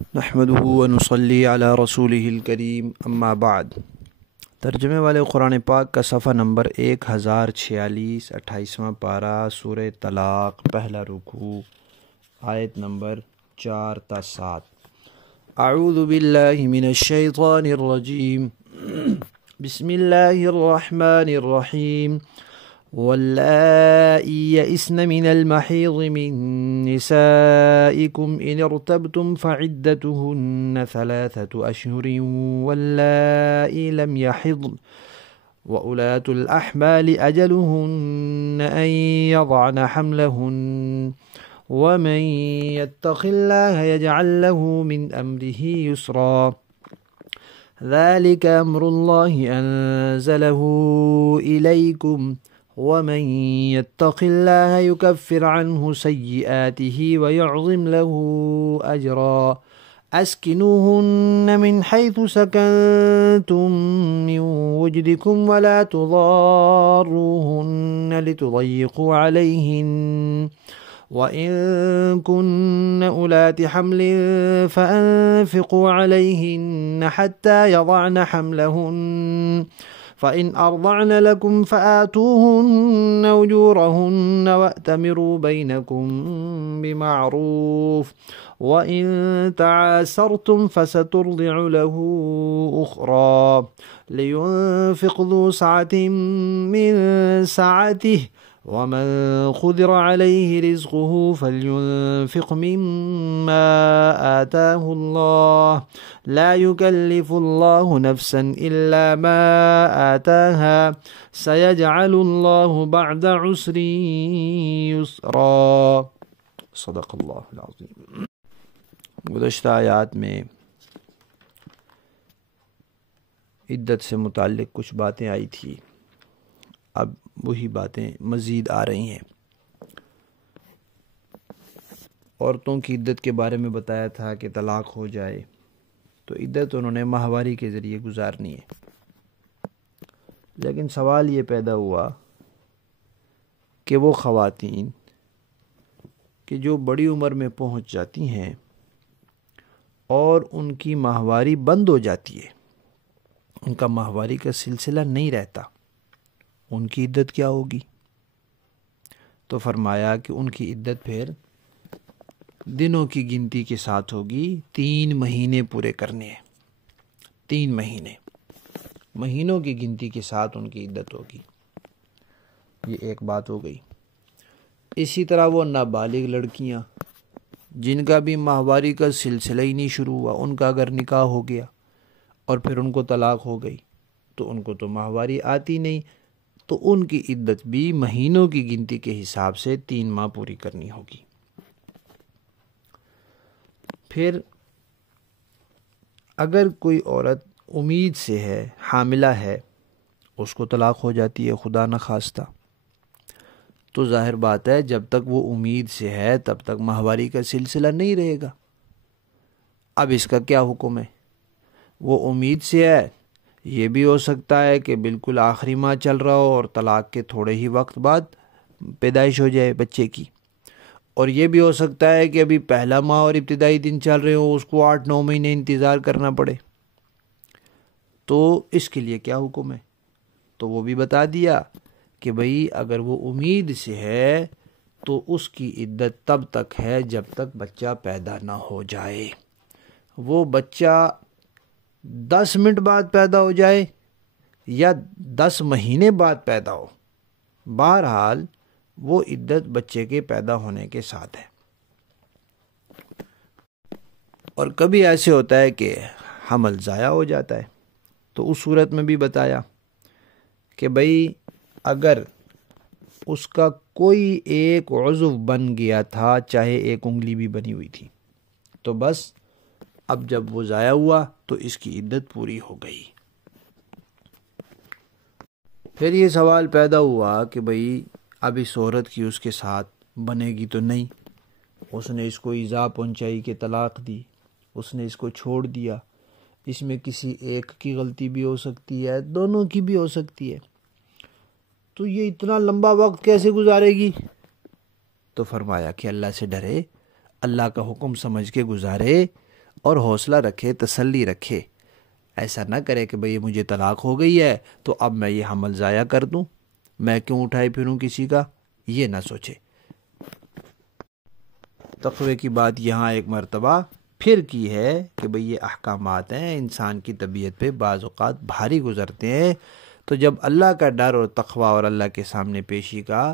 نحمدہ ونصلی علی رسولہ الکریم اما بعد۔ ترجمے والے قرآن پاک کا صفحہ نمبر 1046، 28واں پارہ، سورہ طلاق، پہلا رکوع، آیت نمبر 4 تا 7۔ اعوذ باللہ من الشیطان الرجیم، بسم اللہ الرحمن الرحیم۔ واللائي يئسن من المحيض من نسائكم إن ارتبتم فعدتهن 3 أشهر واللائي لم يحضن وأولاة الأحمال أجلهن أن يضعن حملهن ومن يتق الله يجعل له من أمره يسرا ذلك أمر الله أنزله إليكم ومن يتق الله يكفر عنه سيئاته ويعظم له أجرا أسكنوهن من حيث سكنتم من وجدكم ولا تضاروهن لتضيقوا عليهن وإن كن أولات حمل فأنفقوا عليهن حتى يضعن حملهن فإن أرضعن لكم فآتوهن أجورهن وأتمروا بينكم بمعروف وإن تعاسرتم فسترضع له أخرى لينفق ذو سعة من سعته ومن قدر عليه رزقه فلينفق مما آتاه الله لا يكلف الله نفسا إلا ما آتاها سيجعل الله بعد عسر يسرا صدق اللہ العظیم۔ گزشتہ آیات میں عدت سے متعلق کچھ باتیں آئی تھی، اب وہی باتیں مزید آ رہی ہیں۔ عورتوں کی عدت کے بارے میں بتایا تھا کہ طلاق ہو جائے تو عدت انہوں نے ماہواری کے ذریعے گزارنی ہے، لیکن سوال یہ پیدا ہوا کہ وہ خواتین کہ جو بڑی عمر میں پہنچ جاتی ہیں اور ان کی ماہواری بند ہو جاتی ہے، ان کا ماہواری کا سلسلہ نہیں رہتا، ان کی عدت کیا ہوگی؟ تو فرمایا کہ ان کی عدت پھر دنوں کی گنتی کے ساتھ ہوگی، 3 مہینے پورے کرنے ہیں، 3 مہینوں کی گنتی کے ساتھ ان کی عدت ہوگی۔ یہ ایک بات ہو گئی۔ اسی طرح وہ نابالغ لڑکیاں جن کا بھی ماہواری کا سلسلہ ہی نہیں شروع ہوا، ان کا اگر نکاح ہو گیا اور پھر ان کو طلاق ہو گئی تو ان کو تو ماہواری آتی نہیں، تو ان کی عدت بھی مہینوں کی گنتی کے حساب سے 3 ماہ پوری کرنی ہوگی۔ پھر اگر کوئی عورت امید سے ہے، حاملہ ہے، اس کو طلاق ہو جاتی ہے خدا نخواستہ، تو ظاہر بات ہے جب تک وہ امید سے ہے تب تک ماہواری کا سلسلہ نہیں رہے گا۔ اب اس کا کیا حکم ہے؟ وہ امید سے ہے، یہ بھی ہو سکتا ہے کہ بالکل آخری ماہ چل رہا ہو اور طلاق کے تھوڑے ہی وقت بعد پیدائش ہو جائے بچے کی، اور یہ بھی ہو سکتا ہے کہ ابھی پہلا ماہ اور ابتدائی دن چل رہے ہوں، اس کو 8-9 مہینے انتظار کرنا پڑے۔ تو اس کے لیے کیا حکم ہے؟ تو وہ بھی بتا دیا کہ بھئی اگر وہ امید سے ہے تو اس کی عدت تب تک ہے جب تک بچہ پیدا نہ ہو جائے۔ وہ بچہ 10 منٹ بعد پیدا ہو جائے یا 10 مہینے بعد پیدا ہو، بہرحال وہ عدت بچے کے پیدا ہونے کے ساتھ ہے۔ اور کبھی ایسے ہوتا ہے کہ حمل ضائع ہو جاتا ہے، تو اس صورت میں بھی بتایا کہ بھئی اگر اس کا کوئی ایک عضو بن گیا تھا، چاہے ایک انگلی بھی بنی ہوئی تھی، تو بس اب جب وہ ضائع ہوا تو اس کی عدت پوری ہو گئی۔ پھر یہ سوال پیدا ہوا کہ بھئی اب اس عورت کی اس کے ساتھ بنے گی تو نہیں، اس نے اس کو ایذا پہنچائی کہ طلاق دی، اس نے اس کو چھوڑ دیا، اس میں کسی ایک کی غلطی بھی ہو سکتی ہے، دونوں کی بھی ہو سکتی ہے، تو یہ اتنا لمبا وقت کیسے گزارے گی؟ تو فرمایا کہ اللہ سے ڈرے، اللہ کا حکم سمجھ کے گزارے اور حوصلہ رکھے، تسلی رکھے. ایسا نہ کرے کہ بھئی مجھے طلاق ہو گئی ہے تو اب میں یہ حمل ضائع کر دوں، میں کیوں اٹھائے پھروں کسی کا، یہ نہ سوچے. تقوی کی بات یہاں ایک مرتبہ پھر کی ہے کہ بھئی یہ احکامات ہیں، انسان کی طبیعت پہ بعض اوقات بھاری گزرتے ہیں. تو جب اللہ کا ڈر اور تقوی اور اللہ کے سامنے پیشی کا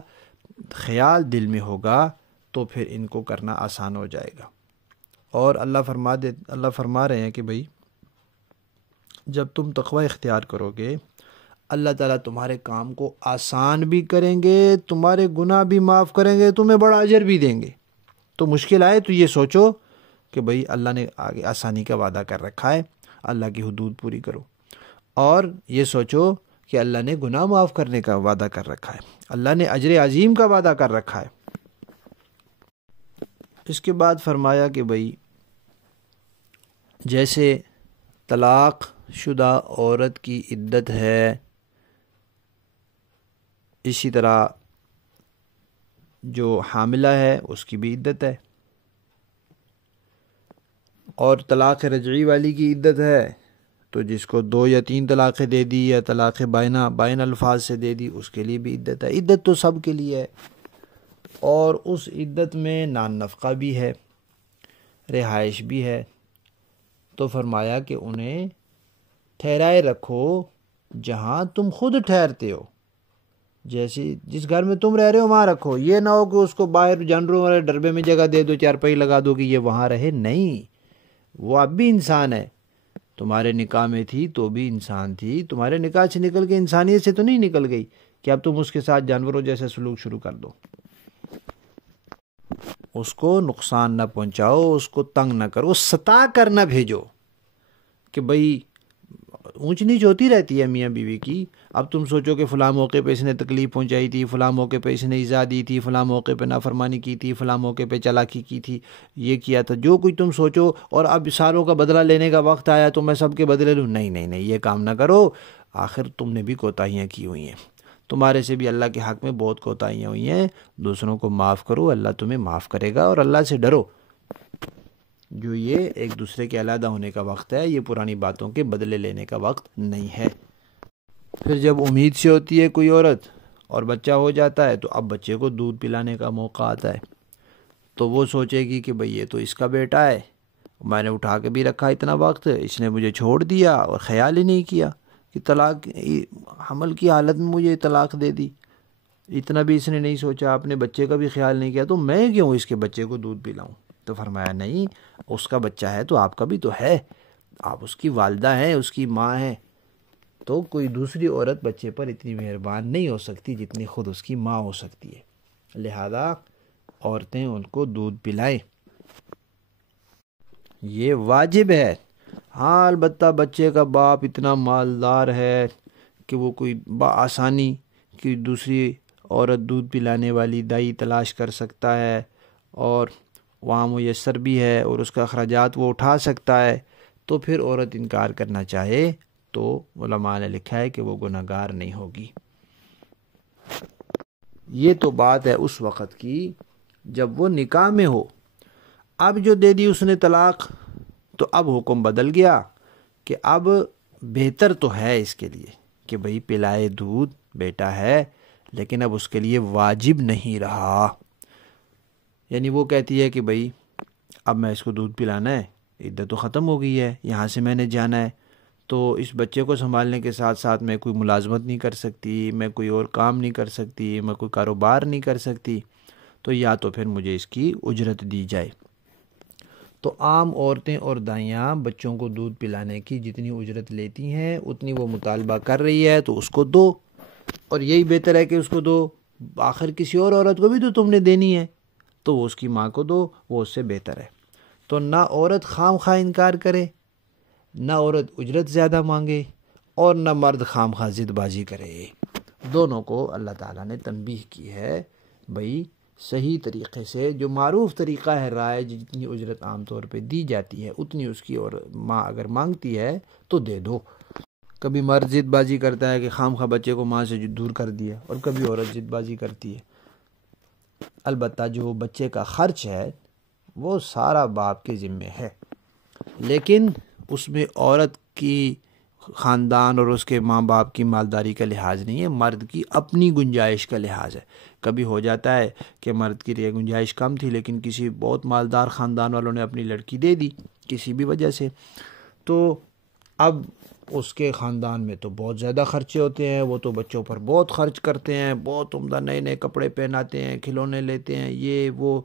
خیال دل میں ہوگا تو پھر ان کو کرنا آسان ہو جائے گا. اور اللہ فرما رہے ہیں کہ بھئی جب تم تقوی اختیار کرو گے اللہ تعالیٰ تمہارے کام کو آسان بھی کریں گے، تمہارے گناہ بھی معاف کریں گے، تمہیں بڑا اجر بھی دیں گے. تو مشکل آئے تو یہ سوچو کہ بھئی اللہ نے آگے آسانی کا وعدہ کر رکھا ہے، اللہ کی حدود پوری کرو. اور یہ سوچو کہ اللہ نے گناہ معاف کرنے کا وعدہ کر رکھا ہے، اللہ نے اجر عظیم کا وعدہ کر رکھا ہے. اس کے بعد فرمایا کہ بھئی جیسے طلاق شدہ عورت کی عدت ہے، اسی طرح جو حاملہ ہے اس کی بھی عدت ہے. اور طلاق رجعی والی کی عدت ہے تو جس کو 2 یا 3 طلاقیں دے دی یا طلاق بائن الفاظ سے دے دی اس کے لیے بھی عدت ہے. عدت تو سب کے لیے ہے، اور اس عدت میں نان نفقہ بھی ہے، رہائش بھی ہے. تو فرمایا کہ انہیں ٹھہرائے رکھو جہاں تم خود ٹھہرتے ہو، جیسے جس گھر میں تم رہ رہے ہو وہاں رکھو. یہ نہ ہو کہ اس کو باہر جانوروں والے ڈربے میں جگہ دے دو، 4 پائی لگا دو کہ یہ وہاں رہے. نہیں، وہ اب بھی انسان ہے. تمہارے نکاح میں تھی تو بھی انسان تھی، تمہارے نکاح سے نکل کے انسانیت سے تو نہیں نکل گئی کہ اب تم اس کے ساتھ جانوروں جیسے سلوک شروع کر دو. اس کو نقصان نہ پہنچاؤ، اس کو تنگ نہ کرو، ستا کر نہ بھیجو کہ بھئی اونچ نیچ ہوتی رہتی ہے میاں بیوی کی. اب تم سوچو کہ فلاں موقع پہ اس نے تکلیف پہنچائی تھی، فلاں موقع پہ اس نے ایذا دی تھی، فلاں موقع پہ نافرمانی کی تھی، فلاں موقع پہ چالاکی کی تھی، یہ کیا تھا، جو کچھ تم سوچو، اور اب ساروں کا بدلہ لینے کا وقت آیا تو میں سب کے بدلے لوں. نہیں نہیں نہیں، یہ کام نہ کرو. آخر تم نے بھی کوتاہیاں کی ہوئی ہیں، تمہارے سے بھی اللہ کے حق میں بہت کوتاہیاں ہوئی ہیں. دوسروں کو معاف کرو، اللہ تمہیں معاف کرے گا. اور اللہ سے ڈرو. جو یہ ایک دوسرے کے علیحدہ ہونے کا وقت ہے، یہ پرانی باتوں کے بدلے لینے کا وقت نہیں ہے. پھر جب امید سے ہوتی ہے کوئی عورت اور بچہ ہو جاتا ہے تو اب بچے کو دودھ پلانے کا موقع آتا ہے تو وہ سوچے گی کہ بھئی یہ تو اس کا بیٹا ہے، میں نے اٹھا کے بھی رکھا اتنا وقت، اس نے مجھے چھوڑ دیا اور خیال ہی نہیں کیا کہ طلاق حمل کی حالت میں مجھے طلاق دے دی. اتنا بھی اس نے نہیں سوچا، اپنے بچے کا بھی خیال نہیں کیا، تو میں کیوں اس کے بچے کو دودھ پلاؤں. تو فرمایا نہیں، اس کا بچہ ہے تو آپ کا بھی تو ہے، آپ اس کی والدہ ہیں، اس کی ماں ہیں. تو کوئی دوسری عورت بچے پر اتنی مہربان نہیں ہو سکتی جتنی خود اس کی ماں ہو سکتی ہے. لہذا عورتیں ان کو دودھ پلائیں، یہ واجب ہے. ہاں البتہ بچے کا باپ اتنا مالدار ہے کہ وہ کوئی بآسانی کی دوسری عورت دودھ پلانے والی دائی تلاش کر سکتا ہے اور وہاں میسر بھی ہے اور اس کا اخراجات وہ اٹھا سکتا ہے، تو پھر عورت انکار کرنا چاہے تو علماء نے لکھا ہے کہ وہ گناہگار نہیں ہوگی. یہ تو بات ہے اس وقت کی جب وہ نکاح میں ہو. اب جو دے دی اس نے طلاق تو اب حکم بدل گیا کہ اب بہتر تو ہے اس کے لیے کہ بھئی پلائے دودھ، بیٹا ہے، لیکن اب اس کے لیے واجب نہیں رہا. یعنی وہ کہتی ہے کہ بھئی اب میں اس کو دودھ پلانا ہے، عدت تو ختم ہو گئی ہے، یہاں سے میں نے جانا ہے، تو اس بچے کو سنبھالنے کے ساتھ ساتھ میں کوئی ملازمت نہیں کر سکتی، میں کوئی اور کام نہیں کر سکتی، میں کوئی کاروبار نہیں کر سکتی، تو یا تو پھر مجھے اس کی اجرت دی جائے. تو عام عورتیں اور دائیاں بچوں کو دودھ پلانے کی جتنی اجرت لیتی ہیں اتنی وہ مطالبہ کر رہی ہے تو اس کو دو، اور یہی بہتر ہے کہ اس کو دو. آخر کسی اور عورت کو بھی تو تم نے دینی ہے تو وہ اس کی ماں کو دو، وہ اس سے بہتر ہے. تو نہ عورت خام خواہ انکار کرے، نہ عورت اجرت زیادہ مانگے، اور نہ مرد خام خواہ ضد بازی کرے. دونوں کو اللہ تعالیٰ نے تنبیہ کی ہے بھئی صحیح طریقے سے، جو معروف طریقہ ہے رائج، جتنی اجرت عام طور پہ دی جاتی ہے اتنی اس کی، اور ماں اگر مانگتی ہے تو دے دو. کبھی مرد ضد بازی کرتا ہے کہ خام خواہ بچے کو ماں سے دور کر دیا، اور کبھی عورت ضد بازی کرتی ہے. البتہ جو بچے کا خرچ ہے وہ سارا باپ کے ذمے ہے. لیکن اس میں عورت کی خاندان اور اس کے ماں باپ کی مالداری کا لحاظ نہیں ہے، مرد کی اپنی گنجائش کا لحاظ ہے۔ کبھی ہو جاتا ہے کہ مرد کی گنجائش کم تھی لیکن کسی بہت مالدار خاندان والوں نے اپنی لڑکی دے دی کسی بھی وجہ سے، تو اب اس کے خاندان میں تو بہت زیادہ خرچے ہوتے ہیں، وہ تو بچوں پر بہت خرچ کرتے ہیں، بہت عمدہ نئے نئے کپڑے پہناتے ہیں، کھلونے لیتے ہیں، یہ وہ،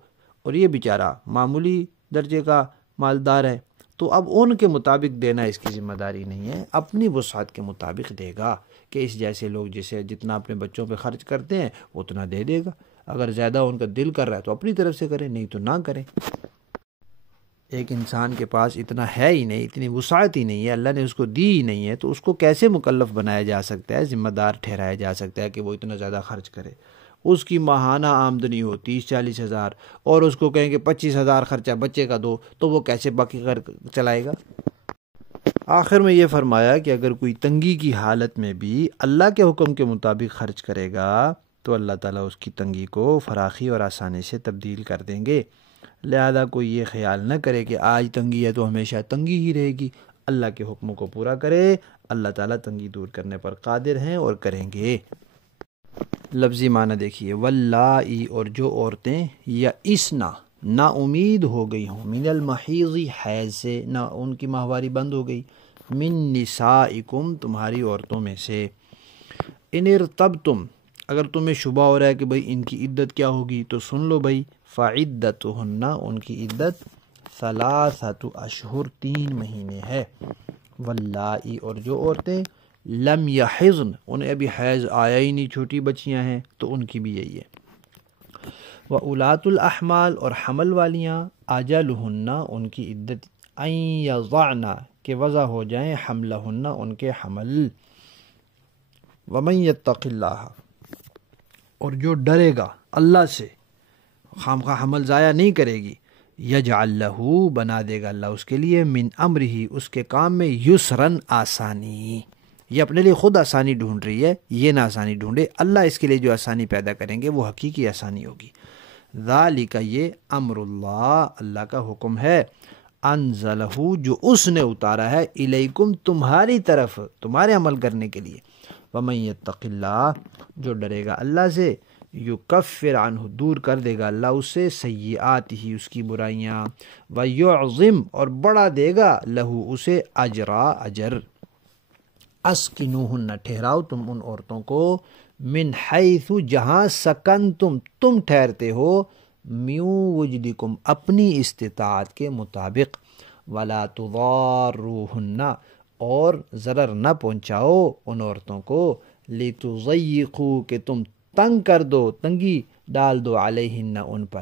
اور یہ بیچارہ معمولی درجے کا مالدار ہے، تو اب ان کے مطابق دینا اس کی ذمہ داری نہیں ہے، اپنی وسعت کے مطابق دے گا کہ اس جیسے لوگ جسے جتنا اپنے بچوں پہ خرچ کرتے ہیں اتنا دے دے گا۔ اگر زیادہ ان کا دل کر رہا ہے تو اپنی طرف سے کریں، نہیں تو نہ کریں۔ ایک انسان کے پاس اتنا ہے ہی نہیں، اتنی وسعت ہی نہیں ہے، اللہ نے اس کو دی ہی نہیں ہے، تو اس کو کیسے مکلف بنایا جا سکتا ہے، ذمہ دار ٹھہرایا جا سکتا ہے کہ وہ اتنا زیادہ خرچ کرے؟ اس کی ماہانہ آمدنی ہو 30-40 ہزار اور اس کو کہیں کہ 25 ہزار خرچہ بچے کا دو، تو وہ کیسے باقی گھر چلائے گا؟ آخر میں یہ فرمایا کہ اگر کوئی تنگی کی حالت میں بھی اللہ کے حکم کے مطابق خرچ کرے گا تو اللہ تعالیٰ اس کی تنگی کو فراخی اور آسانی سے تبدیل کر دیں گے۔ لہذا کوئی یہ خیال نہ کرے کہ آج تنگی ہے تو ہمیشہ تنگی ہی رہے گی، اللہ کے حکموں کو پورا کرے، اللہ تعالیٰ تنگی دور کرنے پر قادر ہیں اور کریں گے۔ لفظی معنی دیکھیے، واللائی، اور جو عورتیں یا اسنا نا امید ہو گئی ہوں، من المحیض، حیض سے، نہ ان کی ماہواری بند ہو گئی، من نسائکم، تمہاری عورتوں میں سے، ان ارتبتم، اگر تمہیں شبہ ہو رہا ہے کہ بھئی ان کی عدت کیا ہوگی تو سن لو بھئی، فعدتہن، ان کی عدت 3 اشہر، 3 مہینے ہے، واللائی، اور جو عورتیں لم یحضن، انہیں ابھی حیض آیا ہی نہیں، چھوٹی بچیاں ہیں تو ان کی بھی یہی ہے، وَأُولَاتُ الْأَحْمَالِ، اور حمل والیاں، أَجَلُهُنَّ، ان کی عدت، أَن يَضَعْنَ، کہ وضع ہو جائیں، حملہن، ان کے حمل، وَمَن يَتَّقِ اللَّهَ، اور جو ڈرے گا اللہ سے، خامخواہ حمل ضائع نہیں کرے گی، یجعل لہ، بنا دے گا اللہ اس کے لیے، من امرہ، اس کے کام میں، یسرن، آسانی، یہ اپنے لیے خود آسانی ڈھونڈ رہی ہے، یہ نہ آسانی ڈھونڈے، اللہ اس کے لیے جو آسانی پیدا کریں گے وہ حقیقی آسانی ہوگی۔ ذالک، یہ امر اللہ، اللہ کا حکم ہے، انزلہ، جو اس نے اتارا ہے، الیکم، تمہاری طرف، تمہارے عمل کرنے کے لیے، ومن یتق اللہ، جو ڈرے گا اللہ سے، یکفر عنہ، دور کر دے گا اللہ اس سے، سیئات ہی، اس کی برائیاں، ویعظم، اور بڑھا دے گا، لہو، اسے، اجرا، اجر، اسکنوہن، ٹھہراؤ تم ان عورتوں کو، من حیث، جہاں، سکنتم، تم ٹھہرتے ہو، من وجدکم، اپنی استطاعت کے مطابق، ولا تضاروہن، اور ضرر نہ پہنچاؤ ان عورتوں کو، لتضیقوا، کہ تم تنگ کر دو، تنگی ڈال دو، علیہن، ان پر،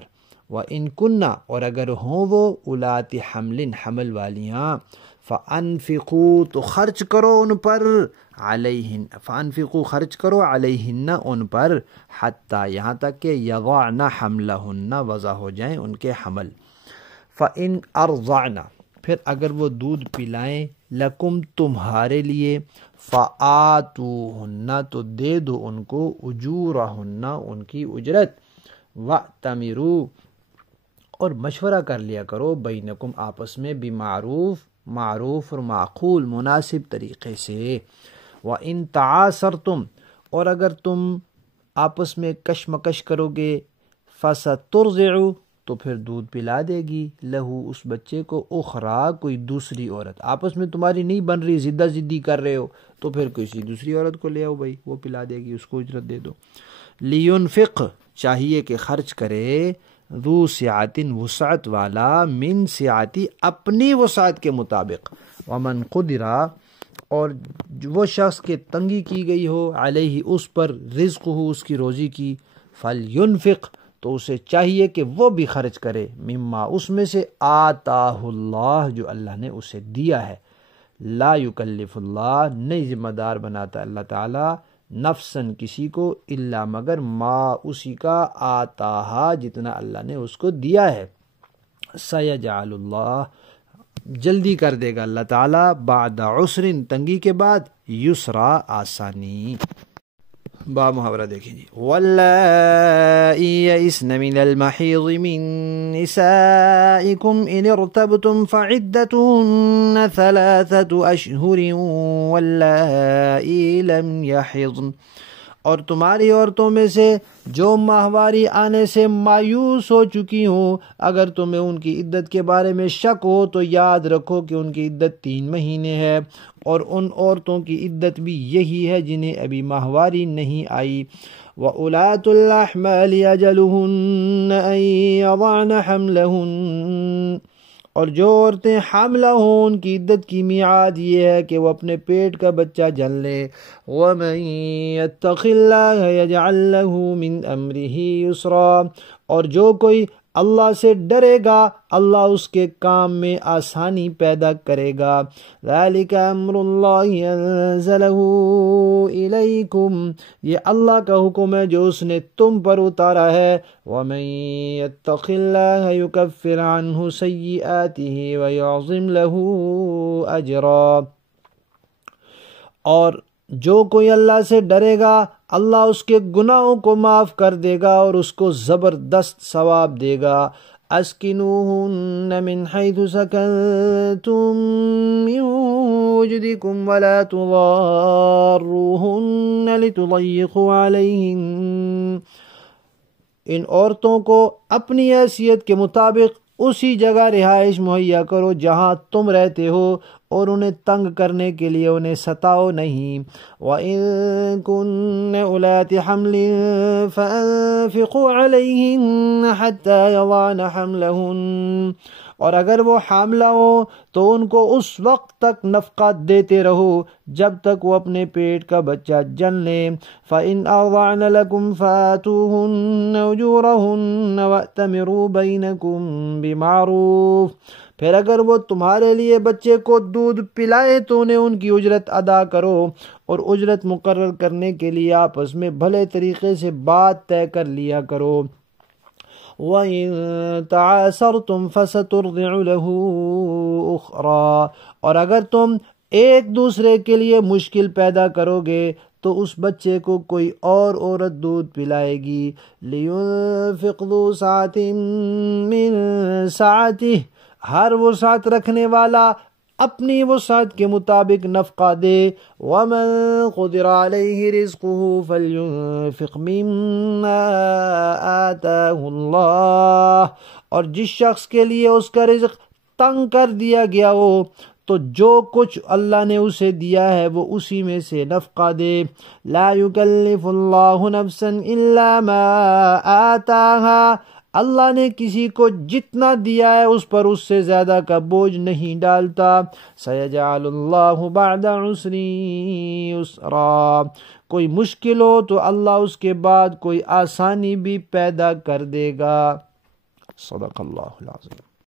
وَإِن كُنَّ، اور اگر ہوں وہ، اولات حمل، حمل والیاں، فَأَنفِقُوا، تو خرچ کرو ان پر، علیہن، فَأَنفِقُوا، خرچ کرو، علیہن، ان پر، حتیٰ، یہاں تک کہ، یضعن حملہن، وضع ہو جائیں ان کے حمل، فَإِنْ أَرْضَعْنَ، پھر اگر وہ دودھ پلائیں، لکم، تمہارے لیے، فَآتُوهُنَّ، تو دے دو ان کو، اجورہن، ان کی اجرت، وَأْتَمِرُوا، اور مشورہ کر لیا کرو، بینکم، آپس میں، بمعروف، معروف اور معقول، مناسب طریقے سے، وَإِن تَعَاثَرْتُمْ، اور اگر تم آپس میں کشمکش کرو گے، فَسَتُرْضِعُ، تو پھر دودھ پلا دے گی، لہو، اس بچے کو، اخرى، کوئی دوسری عورت، آپس میں تمہاری نہیں بن رہی، زدہ زدی کر رہے ہو، تو پھر کسی دوسری عورت کو لے آؤ بھائی، وہ پلا دے گی، اس کو اجرت دے دو۔ لینفق، چاہیے کہ خرچ کرے، ذو سعت، وسعت والا، من سعتی، اپنی وسعت کے مطابق، ومن قدرا، اور وہ شخص کے تنگی کی گئی ہو، علیہ، اس پر، رزق ہو، اس کی روزی کی، فلینفق، تو اسے چاہیے کہ وہ بھی خرچ کرے، مما، اس میں سے، آتاہ اللہ، جو اللہ نے اسے دیا ہے، لا یکلف اللہ، نہیں ذمہ دار بناتا اللہ تعالی، نفسن، کسی کو، الا، مگر، ما، اسی کا، آتاہا، جتنا اللہ نے اس کو دیا ہے، سیجعل اللہ، جلدی کر دے گا اللہ تعالیٰ، بعد عسر، تنگی کے بعد، یسرا، آسانی۔ با محاورہ دیکھیں جی. واللائی یئسن من المحیض من نسائکم ان ارتبتم فعدتهن 3 اشہر واللائی لم یحضن، اور تمہاری عورتوں میں سے جو ماہواری آنے سے مایوس ہو چکی ہوں، اگر تمہیں ان کی عدت کے بارے میں شک ہو تو یاد رکھو کہ ان کی عدت 3 مہینے ہے، اور ان عورتوں کی عدت بھی یہی ہے جنہیں ابھی ماہواری نہیں آئی. وَأُولَاتُ الْأَحْمَالِ أَجَلُهُنَّ أَن يَضَعْنَ حَمْلَهُنَّ، اور جو عورتیں حاملہ ہوں ان کی عدت کی میعاد یہ ہے کہ وہ اپنے پیٹ کا بچہ جن لے. وَمَن يَتَّقِ اللَّهَ يَجْعَل لَّهُ مِنْ أَمْرِهِ يُسْرًا، اور جو کوئی اللہ سے ڈرے گا اللہ اس کے کام میں آسانی پیدا کرے گا. ذَلِكَ أَمْرُ اللَّهِ أَنزَلَهُ إِلَيْكُمْ، یہ اللہ کا حکم ہے جو اس نے تم پر اتارا ہے. وَمَن يَتَّقِ اللَّهَ يُكَفِّرْ عَنْهُ سَيِّئَاتِهِ وَيُعْظِمْ لَهُ أَجْرًا، اور جو کوئی اللہ سے ڈرے گا اللہ اس کے گناہوں کو معاف کر دے گا اور اس کو زبردست ثواب دے گا. اسکنوہن من حیث سکنتم من وجدکم ولا تضاروہن لتضیقوا علیہن، ان عورتوں کو اپنی حیثیت کے مطابق اسی جگہ رہائش مہیا کرو جہاں تم رہتے ہو، اور انہیں تنگ کرنے کے لیے انہیں ستاؤ نہیں. وَإِن كُنَّ أُولَاتِ حَمْلٍ فَأَنفِقُوا عَلَيْهِنَّ حَتَّى يَضَعْنَ حَمْلَهُنَّ، اور اگر وہ حاملہ ہوں تو ان کو اس وقت تک نفقہ دیتے رہو جب تک وہ اپنے پیٹ کا بچہ جن لیں. فَإِنْ أَرْضَعْنَ لَكُمْ فَآتُوهُنَّ أُجُورَهُنَّ وَأْتَمِرُوا بَيْنَكُمْ بِمَعْرُوفٍ، پھر اگر وہ تمہارے لیے بچے کو دودھ پلائے تو انہیں ان کی اجرت ادا کرو، اور اجرت مقرر کرنے کے لیے آپس میں بھلے طریقے سے بات طے کر لیا کرو. وَإِن تَعَاسَرْتُمْ فَسَتُرْضِعُ لَهُ أُخْرَى، اور اگر تم ایک دوسرے کے لیے مشکل پیدا کرو گے تو اس بچے کو کوئی اور عورت دودھ پلائے گی. لِيُنْفِقْ ذُو سَعَةٍ مِّن سَعَتِهِ، ہر وسعت رکھنے والا اپنی وسعت کے مطابق نفقہ دے. وَمَن قُدِرَ عَلَيْهِ رِزْقُهُ فَلْيُنْفِقْ مِمَّا آتَاهُ اللَّهُ، اور جس شخص کے لیے اس کا رزق تنگ کر دیا گیا ہو تو جو کچھ اللہ نے اسے دیا ہے وہ اسی میں سے نفقہ دے. لا يكلف اللہ نفسا الا ما آتاها، اللہ نے کسی کو جتنا دیا ہے اس پر اس سے زیادہ کا بوجھ نہیں ڈالتا. سَيَجْعَلُ اللَّهُ بَعْدَ عُسْرٍ يُسْرًا، کوئی مشکل ہو تو اللہ اس کے بعد کوئی آسانی بھی پیدا کر دے گا. صدق اللہ العظیم.